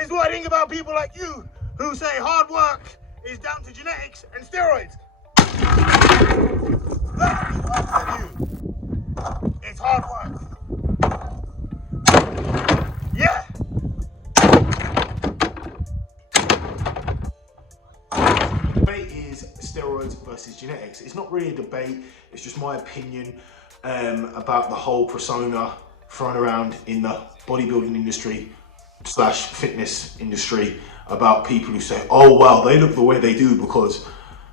This is what I think about people like you who say hard work is down to genetics and steroids. It's hard work. Yeah. Debate is steroids versus genetics. It's not really a debate, it's just my opinion about the whole persona thrown around in the bodybuilding industry / fitness industry about people who say, oh well, they look the way they do because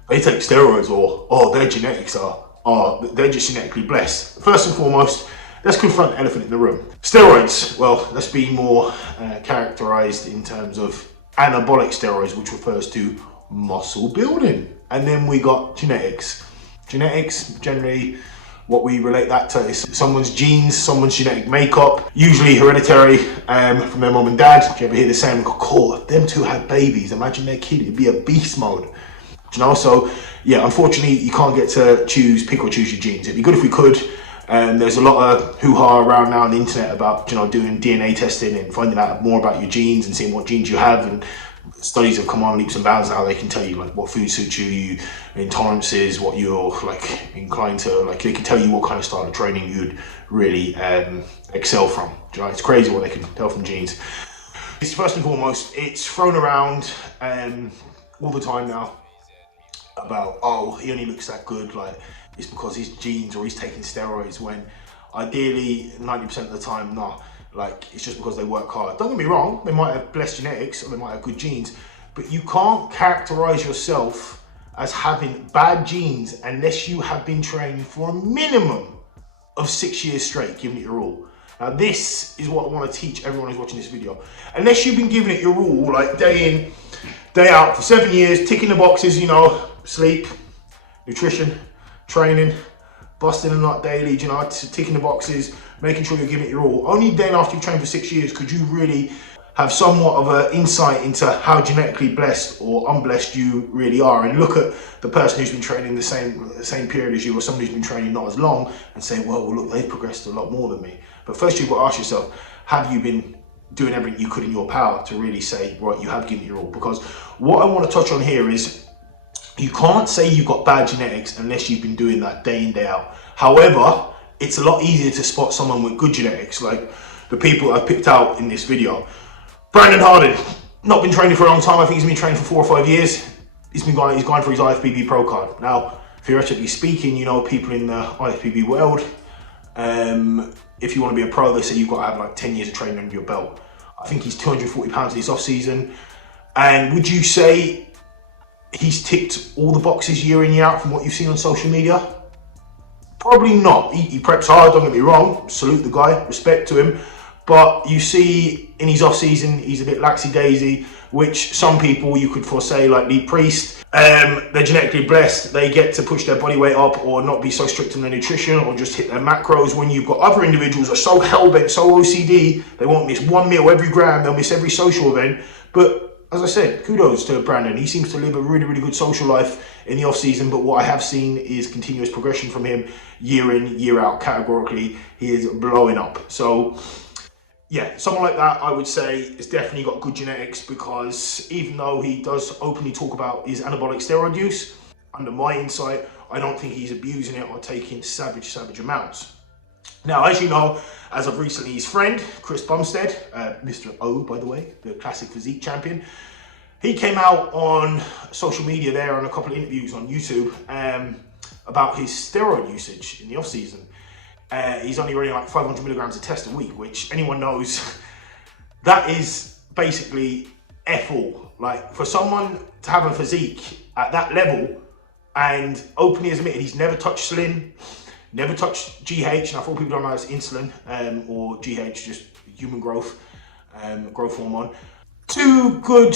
they take steroids, or oh, their genetics they're just genetically blessed. First and foremost, let's confront the elephant in the room. Steroids, well, let's be more characterized in terms of anabolic steroids, which refers to muscle building. And then we got genetics. Genetics, generally, what we relate that to is someone's genes, someone's genetic makeup, usually hereditary from their mom and dad. Do you ever hear the saying, cool, if them two had babies, imagine their kid, it'd be a beast mode. You know, so yeah, unfortunately, you can't get to pick or choose your genes. It'd be good if we could. There's a lot of hoo-ha around now on the internet about, you know, doing DNA testing and finding out more about your genes and seeing what genes you have. And studies have come on leaps and bounds now. They can tell you like what food suits you, intolerances, what you're like inclined to, like they can tell you what kind of style of training you'd really excel from. You know, it's crazy what they can tell from genes. It's first and foremost, it's thrown around all the time now about, oh, he only looks that good, like it's because his genes or he's taking steroids, when ideally 90% of the time, nah. Like, it's just because they work hard. Don't get me wrong, they might have blessed genetics or they might have good genes, but you can't characterize yourself as having bad genes unless you have been training for a minimum of 6 years straight, giving it your all. Now, this is what I want to teach everyone who's watching this video. Unless you've been giving it your all, like day in, day out for 7 years, ticking the boxes, you know, sleep, nutrition, training, busting a nut daily, you know, ticking the boxes, making sure you're giving it your all. Only then after you've trained for 6 years could you really have somewhat of an insight into how genetically blessed or unblessed you really are, and look at the person who's been training the same period as you, or somebody who's been training not as long, and say, well, look, they've progressed a lot more than me. But first you've got to ask yourself, have you been doing everything you could in your power to really say, right, you have given it your all? Because what I want to touch on here is, you can't say you've got bad genetics unless you've been doing that day in, day out. However, it's a lot easier to spot someone with good genetics, like the people I've picked out in this video. Brandon Harding, not been training for a long time. I think he's been training for 4 or 5 years. He's going for his IFBB Pro card. Now, theoretically speaking, you know, people in the IFBB world, if you want to be a pro, they say you've got to have like 10 years of training under your belt. I think he's 240 pounds in his off season. And would you say he's ticked all the boxes year in, year out from what you've seen on social media? Probably not. He preps hard, don't get me wrong, salute the guy, respect to him, but you see in his off season he's a bit laxy-daisy, which some people you could foresay, like Lee Priest, they're genetically blessed, they get to push their body weight up or not be so strict on their nutrition or just hit their macros, when you've got other individuals who are so hell-bent, so OCD, they won't miss one meal every gram, they'll miss every social event. But as I said, kudos to Brandon. He seems to live a really, really good social life in the off season, but what I have seen is continuous progression from him year in, year out. Categorically, he is blowing up. So yeah, someone like that, I would say, has definitely got good genetics, because even though he does openly talk about his anabolic steroid use, under my insight, I don't think he's abusing it or taking savage amounts. Now, as you know, as of recently, his friend, Chris Bumstead, Mr. O, by the way, the classic physique champion, he came out on social media there on a couple of interviews on YouTube about his steroid usage in the off season. He's only running like 500 milligrams of test a week, which anyone knows, that is basically F-all. Like, for someone to have a physique at that level and openly has admitted he's never touched slim, never touched GH, and I thought people don't know it's insulin, or GH, just human growth, growth hormone. Two good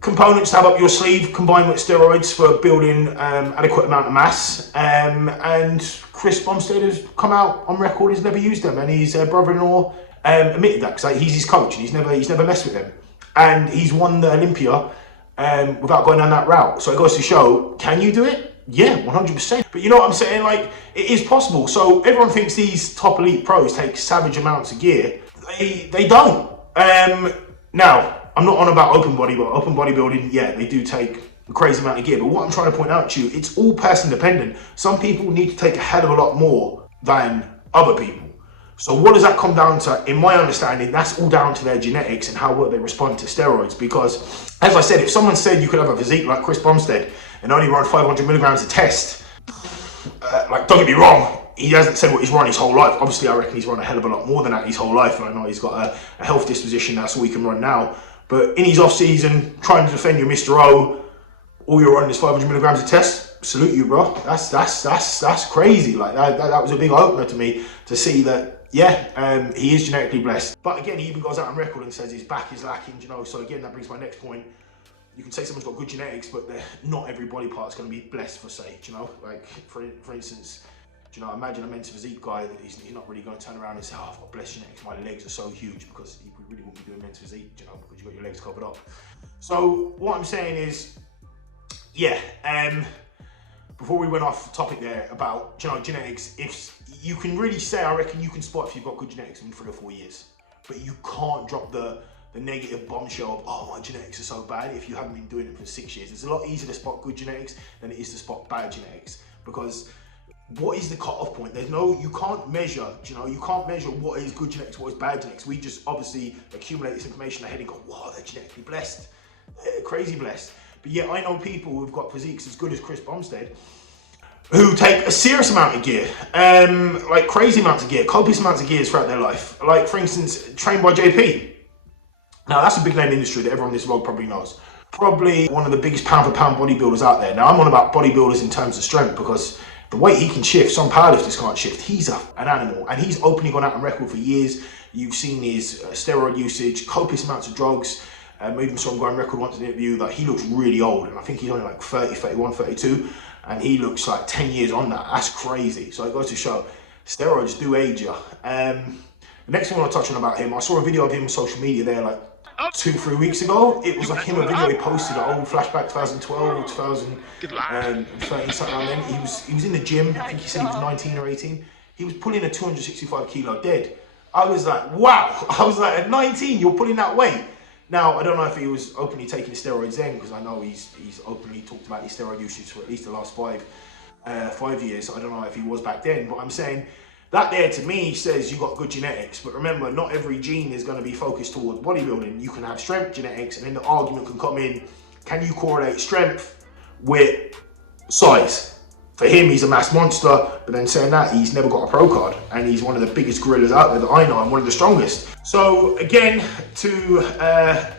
components to have up your sleeve, combined with steroids for building adequate amount of mass. And Chris Bumstead has come out on record, he's never used them, and his brother-in-law admitted that, because he's his coach and he's never messed with them. And he's won the Olympia without going down that route. So it goes to show, can you do it? Yeah, 100%. But you know what I'm saying? Like, it is possible. So everyone thinks these top elite pros take savage amounts of gear. They don't. Now, I'm not on about open body, but open bodybuilding, yeah, they do take a crazy amount of gear. But what I'm trying to point out to you, it's all person dependent. Some people need to take a hell of a lot more than other people. So what does that come down to? In my understanding, that's all down to their genetics and how well they respond to steroids. Because, as I said, if someone said you could have a physique like Chris Bumstead and only run 500 milligrams a test, like, don't get me wrong, he hasn't said what he's run his whole life. Obviously, I reckon he's run a hell of a lot more than that his whole life. And I know he's got a health disposition, that's all he can run now. But in his off season, trying to defend your Mr. O, all you're running is 500 milligrams a test. Salute you, bro. That's crazy. Like that was a big opener to me to see that. Yeah, he is genetically blessed. But again, he even goes out on record and says his back is lacking, you know. So again, that brings my next point. You can say someone's got good genetics, but not every body part's going to be blessed for say, you know. Like for instance, you know, imagine a men's physique guy that he's not really going to turn around and say, oh, I've got blessed genetics, my legs are so huge, because he really won't be doing men's physique, you know, because you've got your legs covered up. So what I'm saying is, yeah, before we went off topic there about, you know, genetics, if you can really say, I reckon you can spot if you've got good genetics in 3 or 4 years, but you can't drop the negative bombshell of, oh, my genetics are so bad, if you haven't been doing it for 6 years. It's a lot easier to spot good genetics than it is to spot bad genetics, because what is the cutoff point? You can't measure, you know, you can't measure what is good genetics, what is bad genetics. We just obviously accumulate this information in our head and go, wow, they're genetically blessed, they're crazy blessed. But yet I know people who've got physiques as good as Chris Bumstead who take a serious amount of gear, like crazy amounts of gear, copious amounts of gears throughout their life. Like for instance, TrainedByJP. Now that's a big name in the industry that everyone in this vlog probably knows. Probably one of the biggest pound for pound bodybuilders out there. Now I'm on about bodybuilders in terms of strength, because the weight he can shift, some powerlifters can't shift. He's an animal, and he's openly gone out on record for years. You've seen his steroid usage, copious amounts of drugs. Even saw him go on record once in an interview, like he looks really old, and I think he's only like 30, 31, 32, and he looks like 10 years on that. That's crazy. So it goes to show, steroids do age you. The next thing I want to touch on about him, I saw a video of him on social media there like 2-3 weeks ago. It was like him, a video he posted, an old flashback 2012 or 2013, something like that. He was in the gym, I think he said he was 19 or 18. He was pulling a 265 kilo dead. I was like, wow. I was like, at 19, you're pulling that weight. Now, I don't know if he was openly taking steroids then, because I know he's openly talked about his steroid usage for at least the last 5 years. I don't know if he was back then, but I'm saying that there to me says you got good genetics. But remember, not every gene is going to be focused towards bodybuilding. You can have strength genetics, and then the argument can come in, can you correlate strength with size? For him, he's a mass monster, but then saying that, he's never got a pro card, and he's one of the biggest gorillas out there that I know, and one of the strongest. So again, to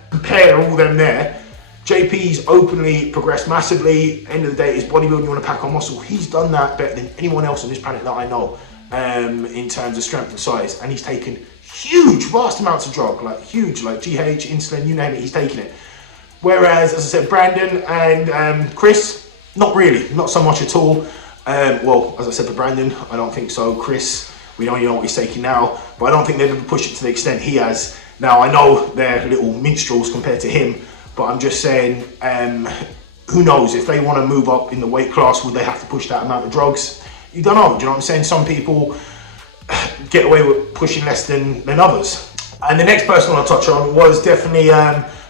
compare all them there, JP's openly progressed massively. End of the day, is bodybuilding, you want to pack on muscle. He's done that better than anyone else on this planet that I know, in terms of strength and size, and he's taken huge, vast amounts of drug, like huge, like GH, insulin, you name it, he's taken it. Whereas, as I said, Brandon and Chris, not really, not so much at all. Well, as I said for Brandon, I don't think so. Chris, we don't even know what he's taking now, but I don't think they've ever pushed it to the extent he has. Now, I know they're little minstrels compared to him, but I'm just saying, who knows, if they want to move up in the weight class, would they have to push that amount of drugs? You don't know, do you know what I'm saying? Some people get away with pushing less than others. And the next person I want to touch on was definitely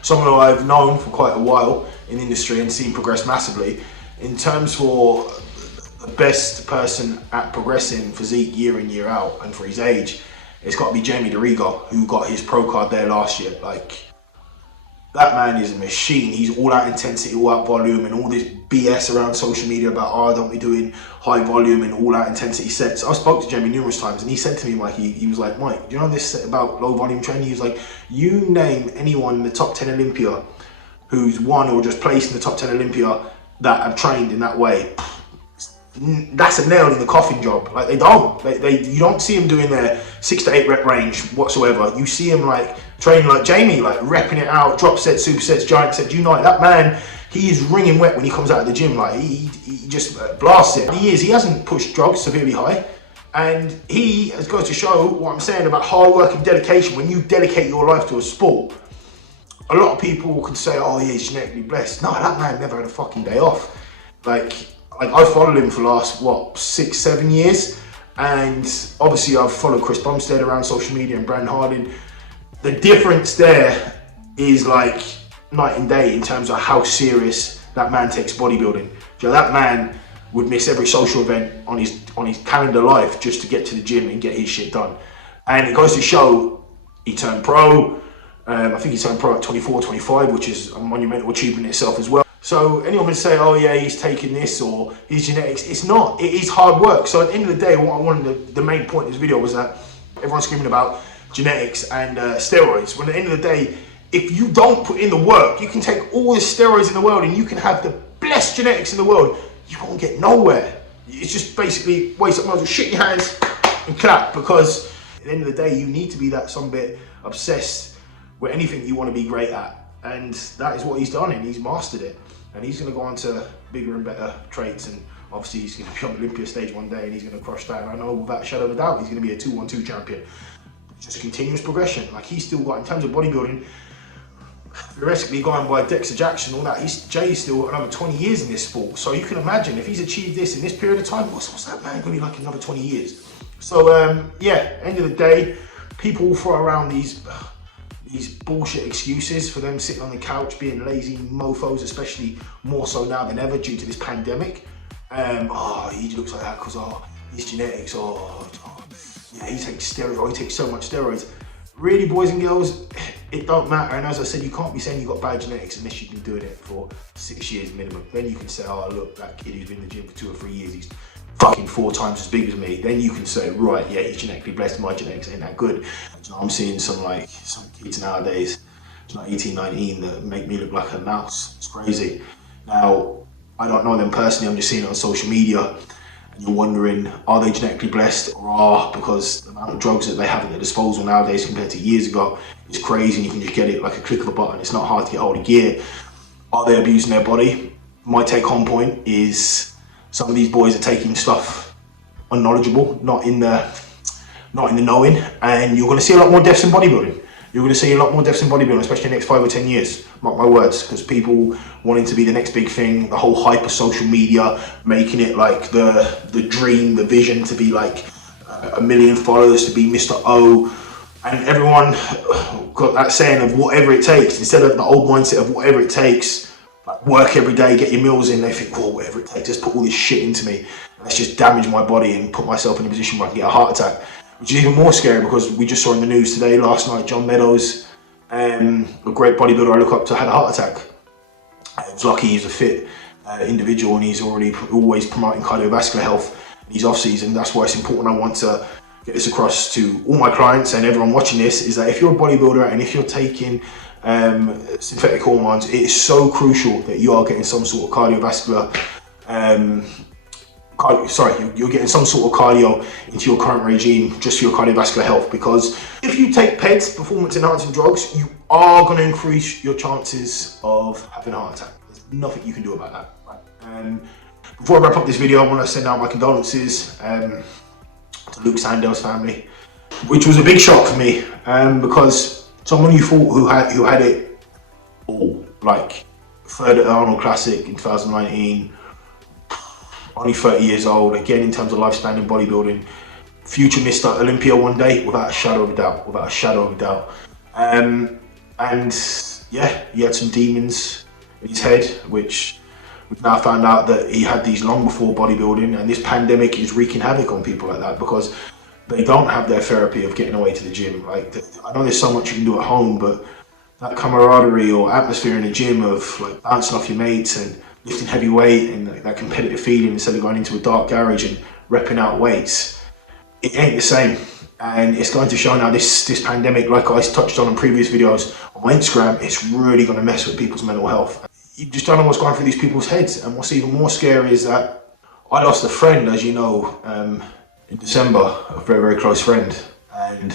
someone who I've known for quite a while in the industry and seen progress massively. In terms for the best person at progressing physique year in, year out, and for his age, it's got to be Jamie DeRigo, who got his pro card there last year. Like, that man is a machine. He's all out intensity, all out volume, and all this BS around social media about, oh, don't be doing high volume and all out intensity sets. I spoke to Jamie numerous times, and he said to me, Mike, he was like, Mike, do you know this set about low volume training? He was like, you name anyone in the top 10 Olympia who's won or just placed in the top 10 Olympia that have trained in that way, that's a nail in the coffin job. Like, they don't. You don't see them doing their 6 to 8 rep range whatsoever. You see them like training like Jamie, like repping it out, drop sets, supersets, giant sets. You know, that man, he is wringing wet when he comes out of the gym. Like, he just blasts it. He hasn't pushed drugs severely high, and he has got to show what I'm saying about hard work and dedication. When you dedicate your life to a sport, a lot of people can say, oh yeah, he's genetically blessed. No, that man never had a fucking day off. Like I followed him for the last, what, 6, 7 years. And obviously I've followed Chris Bumstead around social media and Brandon Harding. The difference there is like night and day in terms of how serious that man takes bodybuilding. So that man would miss every social event on his calendar life just to get to the gym and get his shit done. And it goes to show he turned pro. I think he turned pro at 24, 25, which is a monumental achievement in itself as well. So anyone can say, oh yeah, he's taking this or his genetics. It's not, it is hard work. So at the end of the day, what I wanted, the main point of this video was that everyone's screaming about genetics and steroids. When at the end of the day, if you don't put in the work, you can take all the steroids in the world and you can have the best genetics in the world, you won't get nowhere. It's just basically waste of money, shit in your hands and clap, because at the end of the day, you need to be that some bit obsessed with anything you want to be great at. And that is what he's done, and he's mastered it. And he's going to go on to bigger and better traits, and obviously he's going to be on the Olympia stage one day and he's going to crush that. And I know without a shadow of a doubt, he's going to be a 2-1-2 champion. Just continuous progression. Like he's still got, in terms of bodybuilding, theoretically going by Dexter Jackson and all that, Jay's still another 20 years in this sport. So you can imagine if he's achieved this in this period of time, what's that man going to be like in another 20 years? So yeah, end of the day, people throw around these bullshit excuses for them sitting on the couch being lazy mofos, especially more so now than ever due to this pandemic. Oh, he looks like that because his genetics, yeah, he takes steroids, he takes so much steroids. Really, boys and girls, it don't matter. And as I said, you can't be saying you've got bad genetics unless you've been doing it for 6 years minimum. Then you can say, oh look, that kid who's been in the gym for 2 or 3 years, he's fucking 4 times as big as me. Then you can say, right, yeah, he's genetically blessed, my genetics ain't that good. So I'm seeing some kids nowadays, 18, 19, that make me look like a mouse. It's crazy. Now, I don't know them personally, I'm just seeing it on social media. And you're wondering, are they genetically blessed, or because the amount of drugs that they have at their disposal nowadays compared to years ago is crazy, and you can just get it like a click of a button. It's not hard to get hold of gear. Are they abusing their body? My take home point is some of these boys are taking stuff unknowledgeable, not in the knowing, and you're going to see a lot more deaths in bodybuilding. You're going to see a lot more deaths in bodybuilding, especially in the next 5 or 10 years, mark my words, because people wanting to be the next big thing, the whole hype of social media, making it like the dream, the vision to be like 1 million followers, to be Mr. O, and everyone got that saying of whatever it takes, instead of the old mindset of whatever it takes, like work every day, get your meals in. They think, oh, whatever it takes, just put all this shit into me, let's just damage my body and put myself in a position where I can get a heart attack. Which is even more scary because we just saw in the news today, last night, John Meadows, a great bodybuilder I look up to, had a heart attack. He was lucky, he's a fit individual, and he's always promoting cardiovascular health in his off season. That's why it's important. I want to get this across to all my clients and everyone watching this, is that if you're a bodybuilder and if you're taking synthetic hormones, it is so crucial that you are getting some sort of cardiovascular you're getting some sort of cardio into your current regime just for your cardiovascular health, because if you take PEDs, performance enhancing drugs, you are going to increase your chances of having a heart attack. There's nothing you can do about that. Right? Before I wrap up this video, I want to send out my condolences to Luke Sandel's family, which was a big shock for me, because someone you thought who had it all, like third at the Arnold Classic in 2019, only 30 years old, again in terms of lifespan in bodybuilding, future Mr. Olympia one day, without a shadow of a doubt, and yeah, he had some demons in his head, which we've now found out that he had these long before bodybuilding, and this pandemic is wreaking havoc on people like that because they don't have their therapy of getting away to the gym. Like, I know there's so much you can do at home, but that camaraderie or atmosphere in the gym of like bouncing off your mates and lifting heavy weight and that competitive feeling instead of going into a dark garage and repping out weights, it ain't the same. And it's going to show now, this pandemic, like I touched on in previous videos on my Instagram, it's really going to mess with people's mental health. You just don't know what's going through these people's heads. And what's even more scary is that I lost a friend, as you know, in December, a very, very close friend, and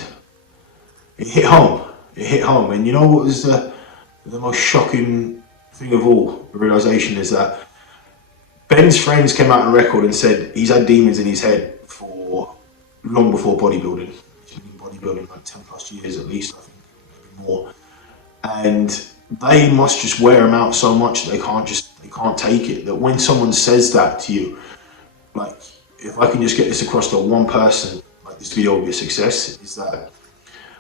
it hit home. And you know what was the most shocking thing of all, the realization is that Ben's friends came out on record and said he's had demons in his head for long before bodybuilding. He's been in bodybuilding like 10 plus years at least, I think, maybe more. And they must just wear him out so much that they can't take it. That when someone says that to you, like, if I can just get this across to one person, like this video will be a success, is that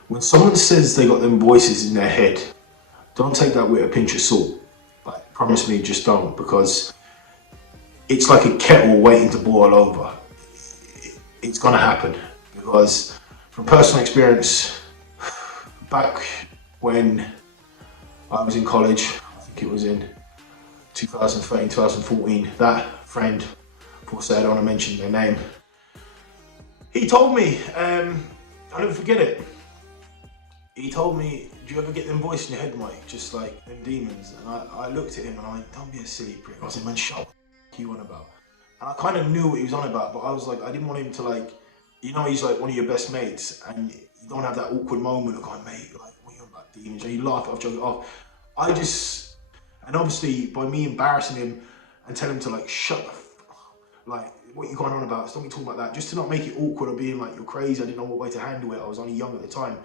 when someone says they got them voices in their head don't take that with a pinch of salt. Like, promise me, just don't, because it's like a kettle waiting to boil over. It's gonna happen, because from personal experience, back when I was in college, I think it was in 2013, 2014, that friend, of course I don't want to mention their name, he told me, I'll never forget it, he told me, do you ever get them voice in your head, Mike, just like them demons? And I looked at him and I went, don't be a silly prick. I said, man, shut up, what are you on about? And I kind of knew what he was on about, but I was like, I didn't want him to, like, you know, he's like one of your best mates and you don't have that awkward moment of going, mate, like, what are you on about, demons? And you laugh off, joke it off. And obviously by me embarrassing him and telling him to, like, shut the like, what are you going on about? Stop me talking about that. Just to not make it awkward or being like, you're crazy, I didn't know what way to handle it. I was only young at the time.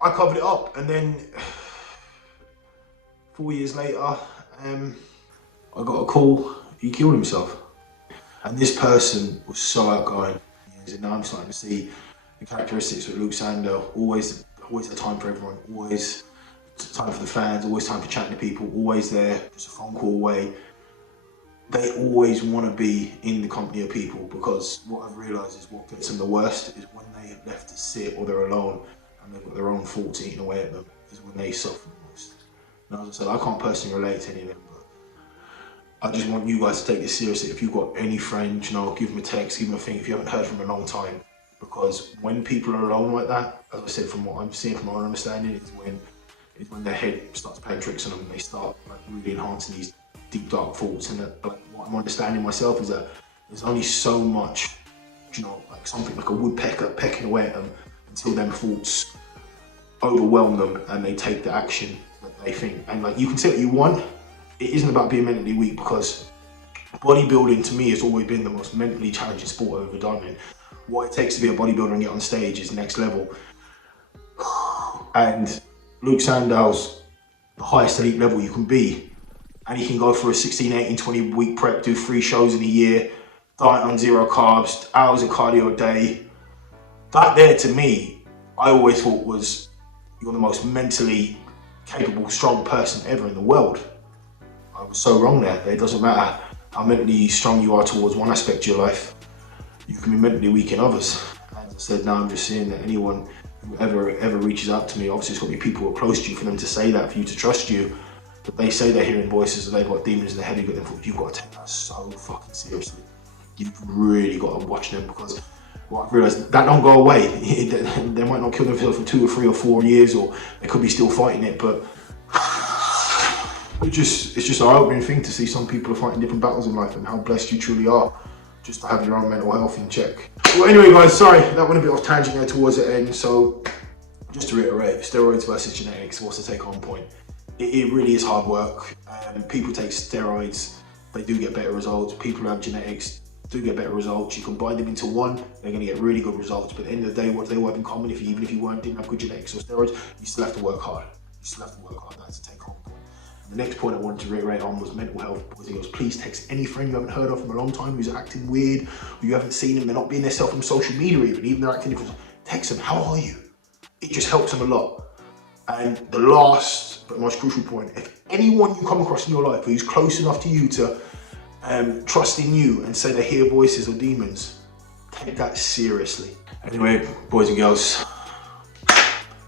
I covered it up, and then 4 years later, I got a call, he killed himself. And this person was so outgoing. And now I'm starting to see the characteristics with Luke Sandow, always a time for everyone, always time for the fans, always time for chatting to people, always there, just a phone call away. They always want to be in the company of people, because what I've realised is what gets them the worst is when they are left to sit or they're alone and they've got their own thoughts eating away at them, is when they suffer the most. Now, as I said, I can't personally relate to any of them, but I just want you guys to take this seriously. If you've got any friend, you know, give them a text, give them a thing if you haven't heard from them in a long time. Because when people are alone like that, as I said, from what I'm seeing, from my own understanding, is when their head starts playing tricks on them and they start, like, really enhancing these deep dark thoughts. And that, like, what I'm understanding myself is that there's only so much, you know, like something like a woodpecker pecking away at them until them thoughts overwhelm them and they take the action that they think. And, like, you can say what you want, it isn't about being mentally weak, because bodybuilding to me has always been the most mentally challenging sport I've ever done, and what it takes to be a bodybuilder and get on stage is next level. And Luke Sandow's the highest elite level you can be, and he can go for a 16, 18, 20 week prep, do 3 shows in a year, diet on 0 carbs, hours of cardio a day. That there, to me, I always thought was, you're the most mentally capable, strong person ever in the world. I was so wrong there. It doesn't matter how mentally strong you are towards one aspect of your life, you can be mentally weak in others. As I said, now I'm just seeing that anyone who ever reaches out to me, obviously it's got to be people who are close to you for them to say that, for you to trust you. But they say they're hearing voices and they've got demons in their head, you've got to take that so fucking seriously. You've really got to watch them, because what I've realised, that don't go away. They might not kill themselves for 2 or 3 or 4 years, or they could be still fighting it, but it's just an eye-opening thing to see some people are fighting different battles in life, and how blessed you truly are just to have your own mental health in check. Well, anyway guys, sorry, that went a bit off tangent there towards the end. So just to reiterate, steroids versus genetics, what's the take home point? It really is hard work. People take steroids, they do get better results. People who have genetics do get better results. You combine them into one, they're going to get really good results. But at the end of the day, what do they all have in common? Even if you didn't have good genetics or steroids, you still have to work hard. You still have to work hard. That's the take home point. The next point I wanted to reiterate on was mental health. Boys and girls, please text any friend you haven't heard of from a long time who's acting weird, or you haven't seen them, they're not being themselves on social media even they're acting different. Text them, how are you? It just helps them a lot. And the last but most crucial point, if anyone you come across in your life who's close enough to you to trust in you and say they hear voices or demons, take that seriously. Anyway, boys and girls,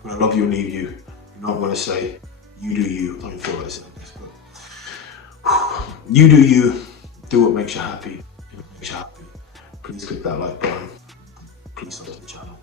when I love you and leave you, I'm not going to say, you do you. I don't even feel like saying this, but you do you. Do what makes you happy. Do what makes you happy. Please click that like button. Please subscribe to the channel.